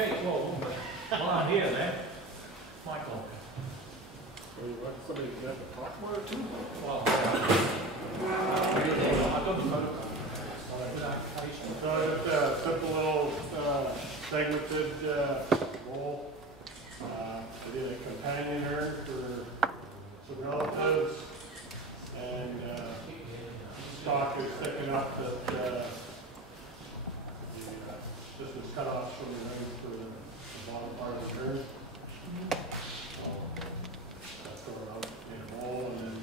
Okay, well, while I'm here then, Michael. So you want somebody to get the top one or two? Well, I've done the photocopy. So it's a simple little segmented bowl. I did a companion urn for some relatives, and stock is thick enough that this was cut off from the urn for the bottom part of the urn. So that's going out in a bowl, and then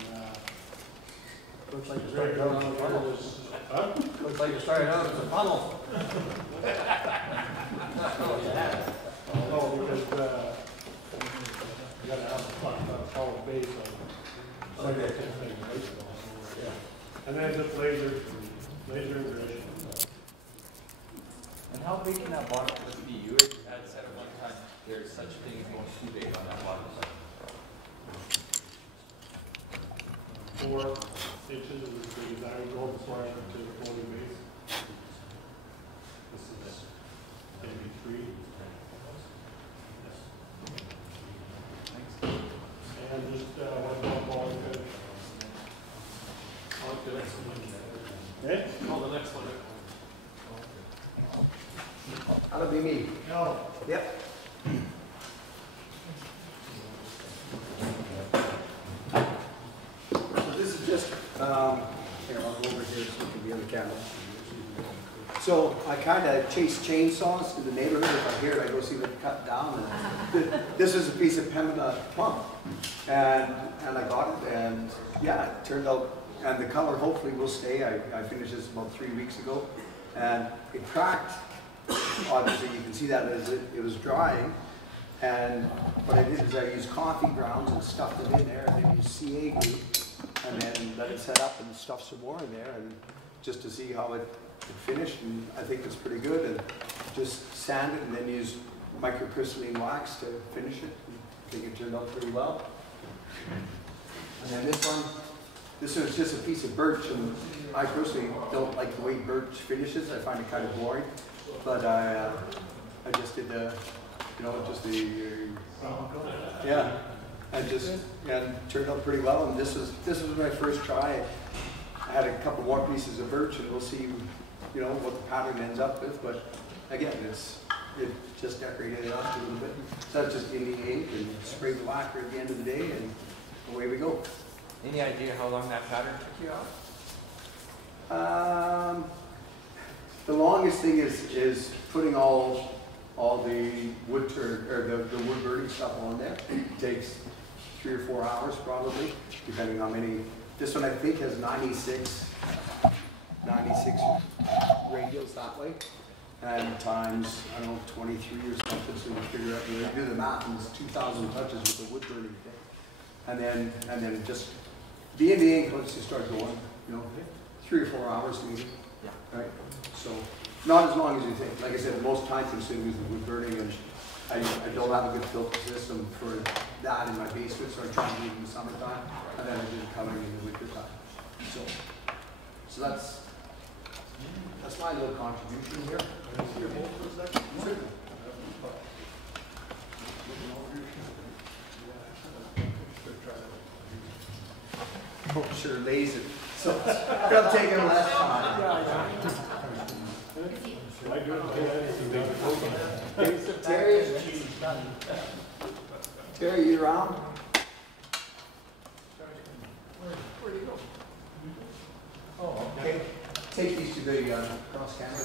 looks like you started out on the funnel. huh? Looks like you started out as a funnel. Oh, because you gotta have a solid base on Okay. yeah. And then just laser engraving. And how big can that bottom clip be? You had said at one time there's such a thing as going too big on that bottom clip. 4 inches is as big as I would go before I went to the floating base. This is maybe 3. And just one ball good. On to the next one. Okay? On the next one. That'll be me. No. Yep. So this is just, here, I'll go over here so you can be on the camera. So I kind of chase chainsaws in the neighborhood. If I hear it, I go see them cut down. And this is a piece of Pembina plum. And I got it, and yeah, it turned out, and the color hopefully will stay. I finished this about 3 weeks ago, and it cracked. Obviously, you can see that as it was drying. And what I did is I used coffee grounds and stuffed it in there, and then used CA glue, and then let it set up and stuff some more in there, and just to see how it finished. And I think it's pretty good. And just sand it, and then use microcrystalline wax to finish it. I think it turned out pretty well. And then this was just a piece of birch, and I personally don't like the way birch finishes. I find it kind of boring. But I just did the, yeah, and it turned out pretty well. And this was my first try. I had a couple more pieces of birch, and we'll see, what the pattern ends up with. But again, it just decorated it up a little bit. So that's just in the ink and spray the lacquer at the end of the day, and away we go. Any idea how long that pattern took you out? The longest thing is putting all the wood the wood burning stuff on there. It takes 3 or 4 hours probably, depending on how many. This one I think has 96 radials that way, and times, I don't know, 23 or something. So you figure out, you do the math, and it's 2,000 touches with the wood burning thing, and then just the ink once you start going, 3 or 4 hours maybe. Yeah. Right. So not as long as you think. Like I said, the most time consuming is the wood burning, and I don't have a good filter system for that in my basement, so I try to do it in the summertime, and then I do the coloring in the winter time. So that's my little contribution here. Can I see your bowl for a second? Certainly. Oh, sure, laser. So it's gonna take him less time. Terry, you around? Where'd you go? Oh, okay. Take these to the cross camera.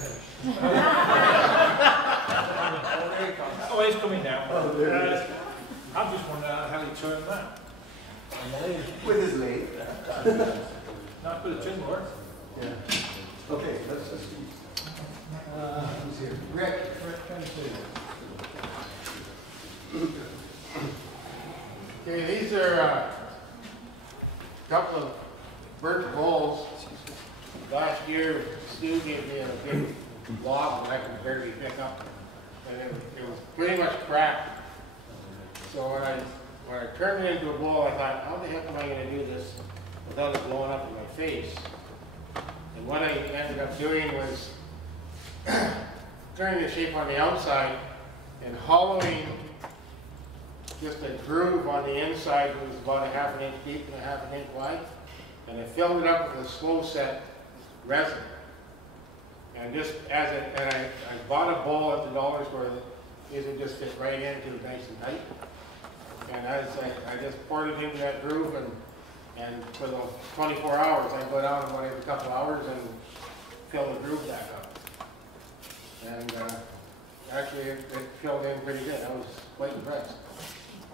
Oh, he's coming down. Oh, there it is. I'm just wondering how he turned that. With his lathe. Not with a chin work. Yeah. Okay, let's just see. Who's here? Rick, come and see. Okay, these are a couple of birch bowls. Last year, Stu gave me a big log that I could barely pick up, and it was pretty much cracked. So when I turned it into a bowl, I thought, how the heck am I going to do this without it blowing up in my face? And what I ended up doing was turning the shape on the outside and hollowing just a groove on the inside that was about 1/2 inch deep and 1/2 inch wide. And I filled it up with a slow set resin. And just as it, and I bought a bowl at the dollar store that these would just fit right into nice and tight. And as I just poured it into that groove, and for the 24 hours, I'd go down about every couple of hours and fill the groove back up. And actually, it filled in pretty good. I was quite impressed.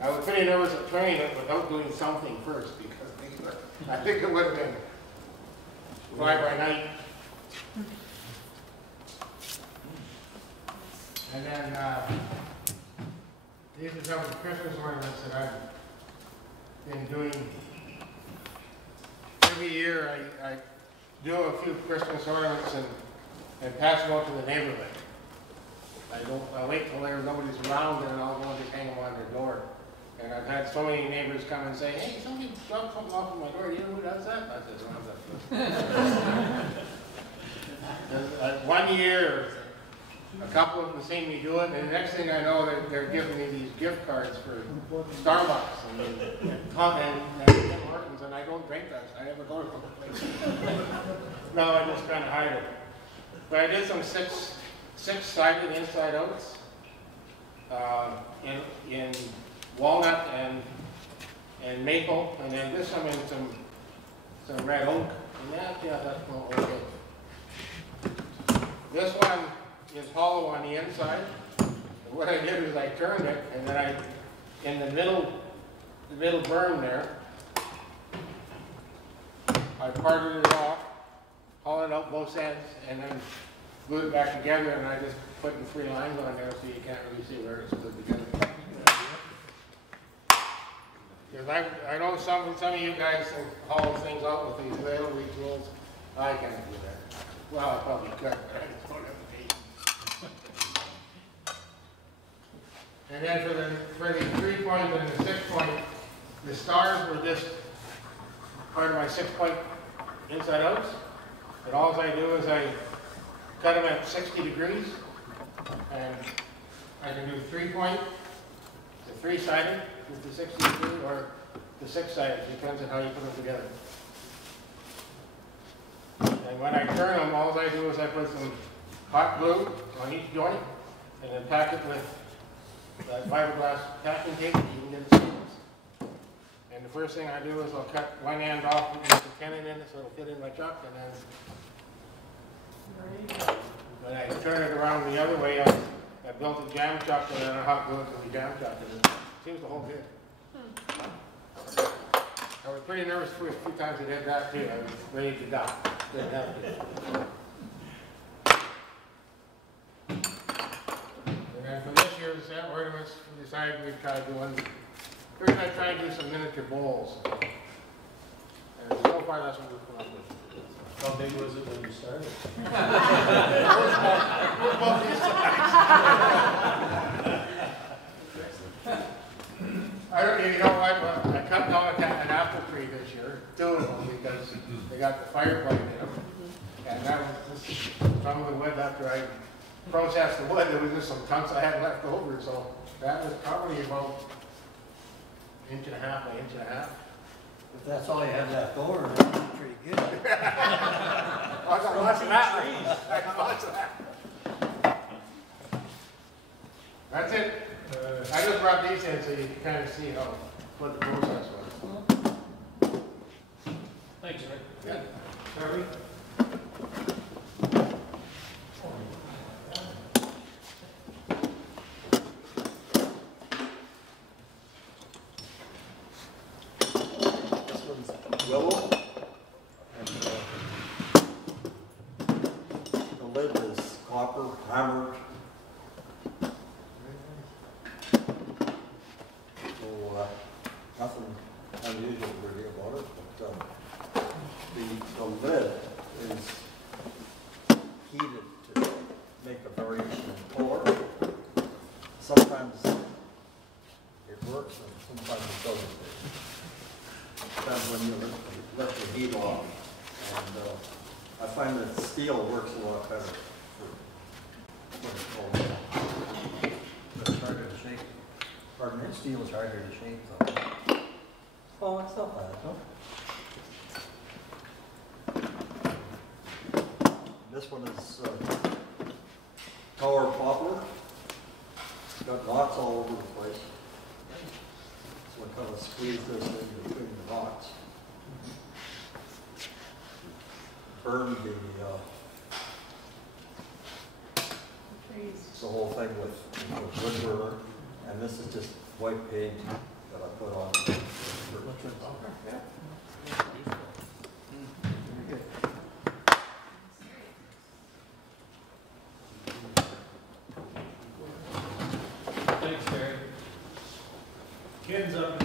I was pretty nervous at trying it without doing something first, because I think it would have been fly by night. And then these are some of the Christmas ornaments that I've been doing. Every year I do a few Christmas ornaments and pass them out to the neighborhood. I wait till nobody's around, and I'll go and just hang them on their door. And I've had so many neighbors come and say, "Hey, somebody dropped something off of my door. You know who does that?" I said, "Well, that's one year, a couple of them seen me do it, and the next thing I know, they're giving me these gift cards for Starbucks and Tim Hortons, and I don't drink that. I never go to the place. No, I just kind of hide it. But I did some six-sided inside outs in walnut and maple, and then this one in some red oak. And that's okay. This one is hollow on the inside. And what I did is I turned it, and then in the middle berm there, I parted it off, hollowed out both ends, and then glued it back together, and I just put in 3 lines on there so you can't really see where it's glued together. Because I know some of you guys can hollow things out with these little tools. I can't do that. Well, I probably could, but I just don't have the patience. And then for the 3-point and the 6-point, the stars were just part of my 6-point inside outs. And all I do is I cut them at 60 degrees, and I can do 3-point, the 3-sided with the 60 degree, or the 6-sided, depends on how you put them together. And when I turn them, all I do is I put some hot glue on each joint, and then pack it with that fiberglass packing tape that you can get at Staples. And the first thing I do is I'll cut one end off and put the tenon in it so it'll fit in my chuck, and then when I turn it around the other way, I built a jam chuck and then I hot glue it to the jam chuck, and it seems to hold good. I was pretty nervous for a few times I did that too. I was ready to die. Didn't have to. And then for this year's ornaments, we decided we'd try doing, we're going to try and do some miniature bowls. And so far that's what we've come up with. How big was it when you started? Both these sides. I don't even know what, I cut down an apple tree this year, 2 of them, because they got the fire plug in them. And that was just some of the wood after I processed the wood, there was just some chunks I had left over, so that was probably about 1.5 inches by 1.5 inches. If that's all you have left over, that's pretty good. I got lots of that. I got lots of that. That's it. I just brought these in so you can kind of see what the process was. Thanks, Rick. Good. Sorry. This one's willow, and the lid is copper hammered. Nothing unusual really about it, but the lid is heated to make a variation in color. Sometimes it works and sometimes it doesn't. Depends when you let the heat off. And I find that steel works a lot better for what it's called. steel is harder to shape though. Oh, it's not bad, no? This one is tower poplar. It's got knots all over the place. So I kind of squeeze this in between the knots. Burn the whole thing with wood burner, and this is just white paint that I put on. Thanks, Terry. Kids up.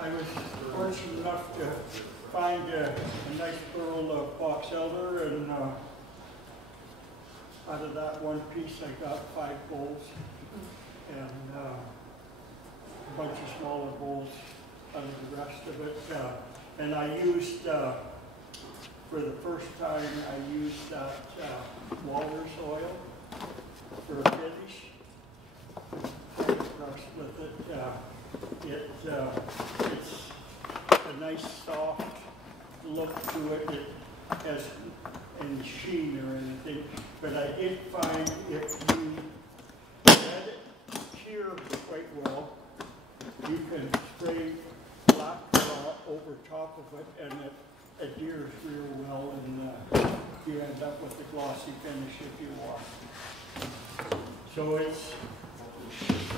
I was fortunate enough to find a nice burl of box elder, and out of that one piece I got 5 bowls and a bunch of smaller bowls out of the rest of it. And I used, for the first time, I used that walrus oil for a finish. I brushed with it. It's a nice soft look to it. It has any sheen or anything, but I did find if you let it cure quite well, you can spray black claw over top of it, and it adheres real well, and you end up with a glossy finish if you wash. So it's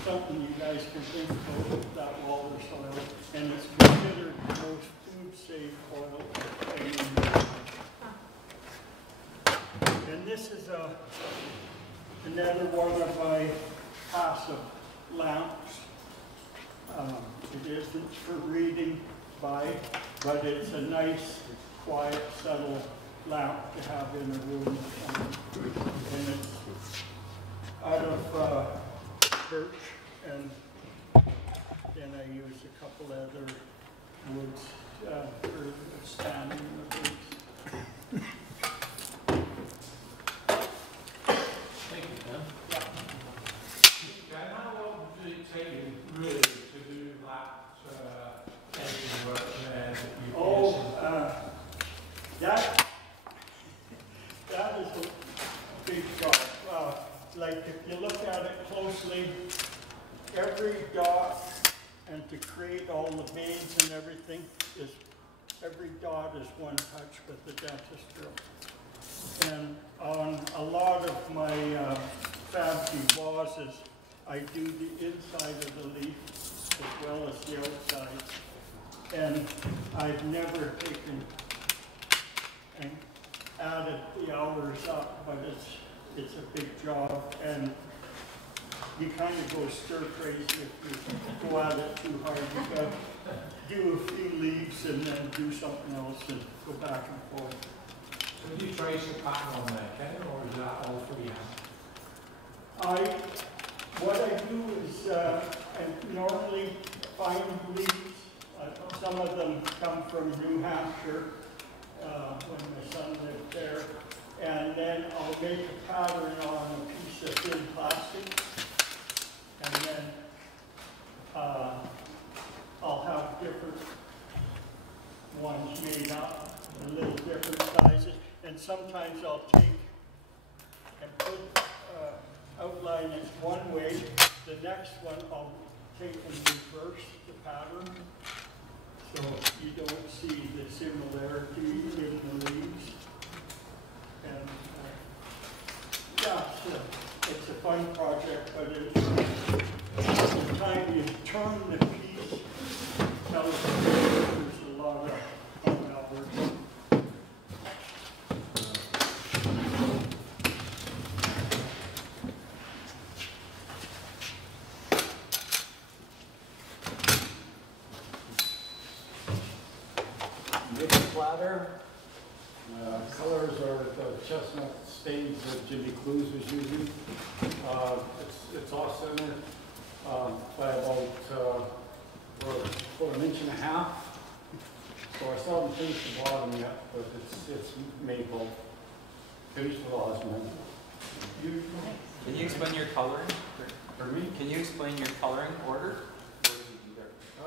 something you guys can think about with that walrus oil, and it's considered the most food-safe oil. And this is another one of my passive lamps. It isn't for reading by, but it's a nice, quiet, subtle lamp to have in a room. And it's out of birch, and then I use a couple other woods for standing in the birch. Thank you, Ken. Ken, how long did it take you really to do that painting work there that you that is a big job. Like if you look at it closely, every dot, and to create all the veins and everything, every dot is one touch with the dentist drill. And on a lot of my fancy vases, I do the inside of the leaf as well as the outside. And I've never taken and added the hours up, but it's a big job, and you kind of go stir crazy if you go at it too hard. You got to do a few leaves and then do something else and go back and forth. So did you trace a pattern on there, Ken, or is that all freehand? What I do is I normally find leaves. Some of them come from New Hampshire when my son lived there. And then I'll make a pattern on a piece of thin plastic. And then I'll have different ones made up, a little different sizes. And sometimes I'll take and put outline it one way. The next one I'll take and reverse the pattern, so you don't see the similarity in the leaves. And yeah, it's a fun project, but the time you turn the piece, tells you there's a lot of fun hours. Colors are the chestnut stains that Jimmy Clues was using. It's off center by about an inch and a half. So I still haven't finished the bottom yet, but it's maple. finish the laws, man. Can you explain your coloring? For me? Can you explain your coloring order? Or do you do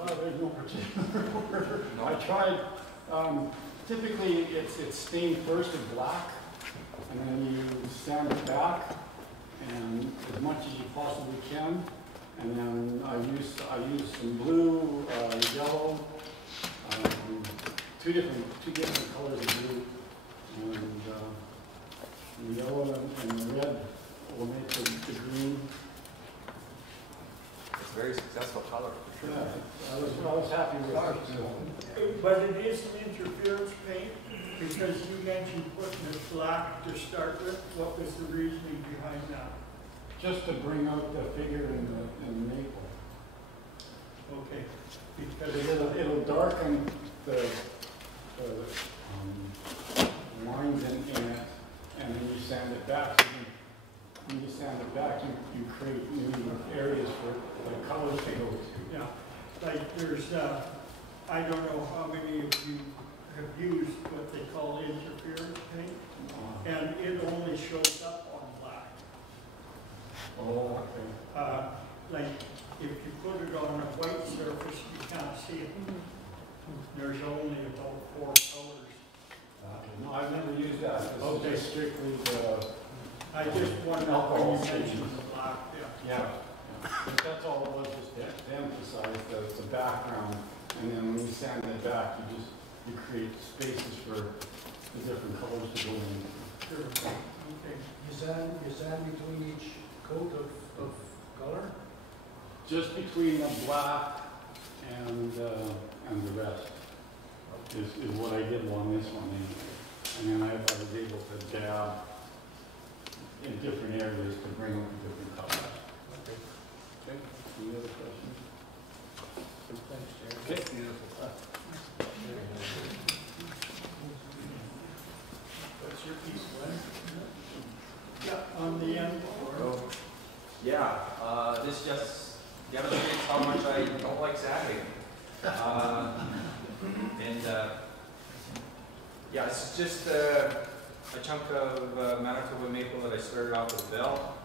that? There's no particular order. No? I tried, typically it's stained first with black, and then you sand it back, and as much as you possibly can, and then I use some blue, yellow, two different colors of blue, and the yellow and the red will make the green. It's a very successful color. For sure. Yeah, I was happy with it. But it is an interference paint, because you mentioned putting it black to start with. What was the reasoning behind that? Just to bring out the figure in the maple. Okay, because It'll darken the lines in it, and then you sand it back. So when you sand it back, you create new areas for the colors to go to. yeah, like there's, I don't know how many of you have used what they call interference paint, and it only shows up on black. Oh, okay. Like if you put it on a white surface, you can't see it. There's only about 4 colors. No, I've never used that. This is just strictly the, I just wondered when you mentioned the black, yeah. yeah. But that's all it was, just to emphasize the background. And then when you sand it back, you create spaces for the different colors to go in. Sure. Okay. You sand between each coat of color? Just between the black and the rest is what I did on this one anyway. And then I was able to dab in different areas to bring out the different colors. Okay. Okay. Any other questions? Okay. What's your piece, Glenn? Yeah, on the end. Oh, yeah, this just demonstrates how much I don't like sanding. Yeah, it's just a chunk of Manitoba maple that I started off with Bell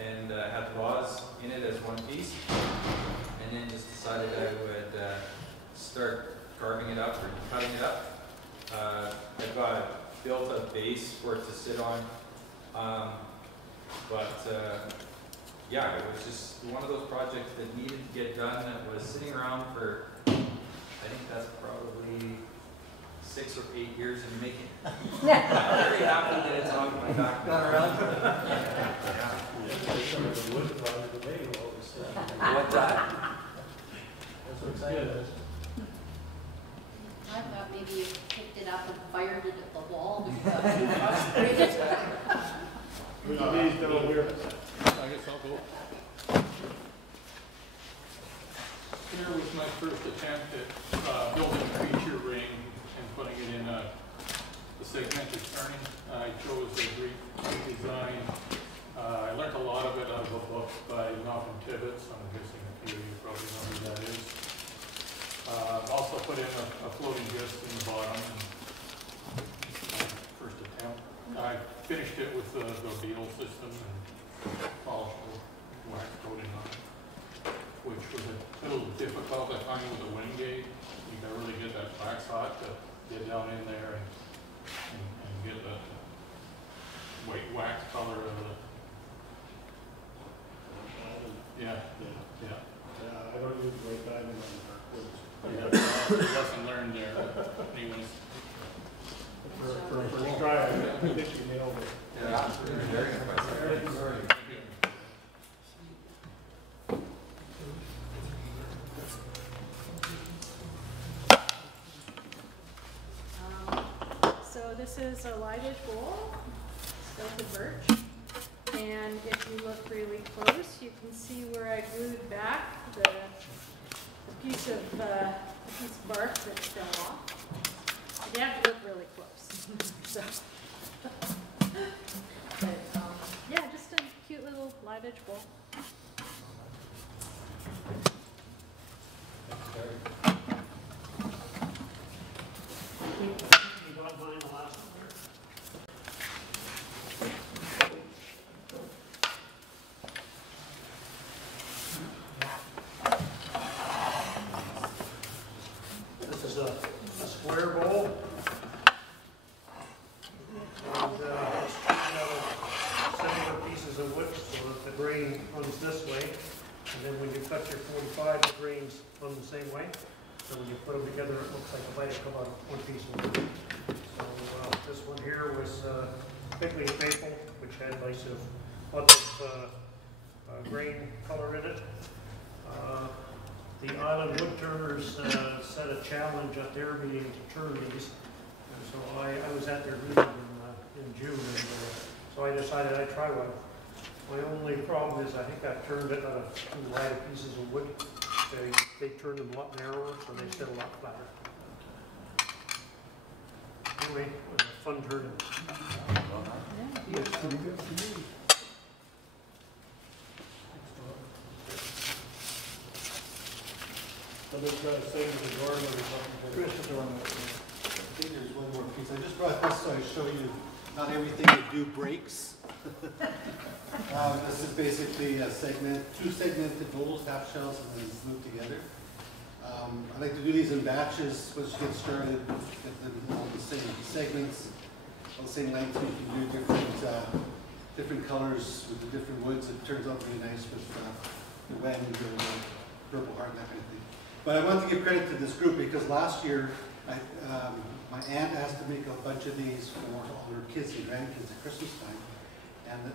and had vase in it as one piece, and then just decided I would start carving it up or cutting it up. I've built a base for it to sit on, yeah, it was just one of those projects that needed to get done that was sitting around for, I think that's probably 6 or 8 years in the making. I'm very happy that it's on my back. Got around to What's that? That's what excited is. I thought maybe you picked it up and fired it at the wall because you frustrated. Please don't hear. I guess I'll go. Here was my first attempt at building a feature ring and putting it in the segmented turning. I chose a Greek design. I learned a lot of it out of a book by Malcolm Tibbetts. I'm guessing a few of you probably know who that is. Also put in a floating disc in the bottom. First attempt. I finished it with the beetle system and polished the wax coating on it, which was a little difficult, I find, with the wind gauge. You gotta really get that wax hot to get down in there and get the white wax color of the. Yeah. I don't use white diamond on the hardwoods. Lesson learned there. Anyways. For a first try, I think you nailed it. Yeah, very impressive. So this is a light edge bowl, stilted birch, and if you look really close, you can see where I glued back the piece of bark that fell off. You have to look really close. So, but, yeah, just a cute little light edge bowl. square bowl. And it's turned out of similar pieces of wood so that the grain runs this way. And then when you cut your 45, the grains run the same way. So when you put them together, it looks like it might have come out of one piece of wood. So this one here was thickly maple, which had lots of grain color in it. The Island Woodturners set a challenge at their meeting to turn these. And so I was at their meeting in June, and so I decided I'd try one. My only problem is I think I turned it out of too wide pieces of wood. They turned them a lot narrower, so they sit a lot flatter. Anyway, it was a fun turning. Looks pretty good to me. Somebody's got to say to the dormer or something. Chris, I think there's one more piece. I just brought this so I show you not everything you do breaks. This is basically a segment, two segmented bowls, half shells, and then glued together. I like to do these in batches. Once you get started, get them all the same segments, all the same length. You can do different colors with the different woods. It turns out really nice with the wend or the purple heart, that kind of thing. But I want to give credit to this group because last year my aunt asked to make a bunch of these for all her kids and grandkids at Christmas time. And the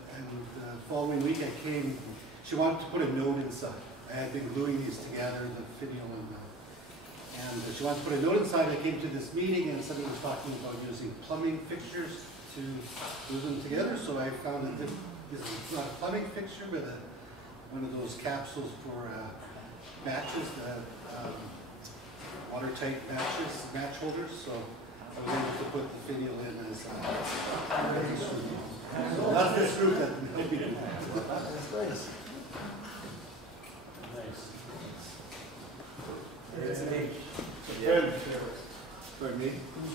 following week I came, she wanted to put a note inside. I had been gluing these together, the finial and she wanted to put a note inside. I came to this meeting and somebody was talking about using plumbing fixtures to glue them together. So I found that this is not a plumbing fixture, but one of those capsules for matches, watertight match holders. So I was able to put the finial in as so that's this group that helped me do that. That's nice. Nice. There's an H. Yeah. Pardon me?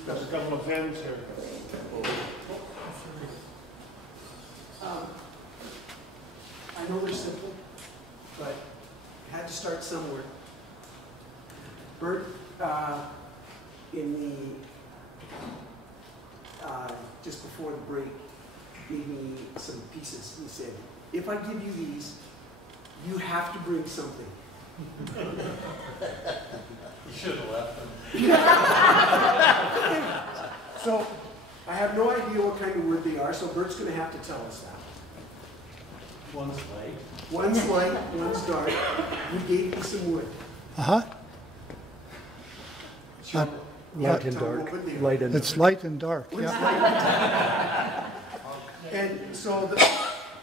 There's a couple of pens here. I know they're simple, but had to start somewhere. Bert, in the just before the break, gave me some pieces. He said, "If I give you these, you have to bring something." You should have left them. So I have no idea what kind of wood they are. So Bert's going to have to tell us that. One's light. One's light, one's dark. You gave me some wood. Light and dark. Light and It's light and dark, One's yeah. light. And so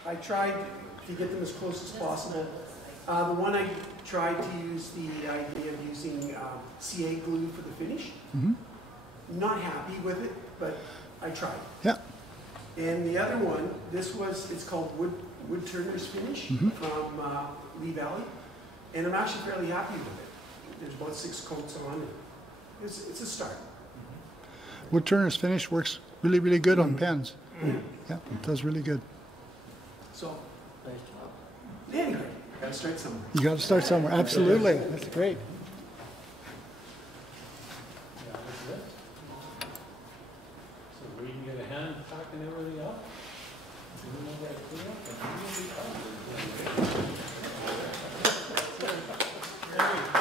I tried to get them as close as possible. The one I tried to use the idea of using CA glue for the finish. Mm-hmm. Not happy with it, but I tried. Yeah. And the other one, it's called Woodturners Finish Mm-hmm. from Lee Valley. And I'm actually fairly happy with it. There's about 6 coats on it. It's a start. Woodturners Finish works really, really good on pens. Yeah, it does really good. So, anyway, gotta start somewhere. You got to start somewhere. Absolutely. That's great. Yeah, that's it. So we can get a hand packing everything up. Doing all that cleanup and really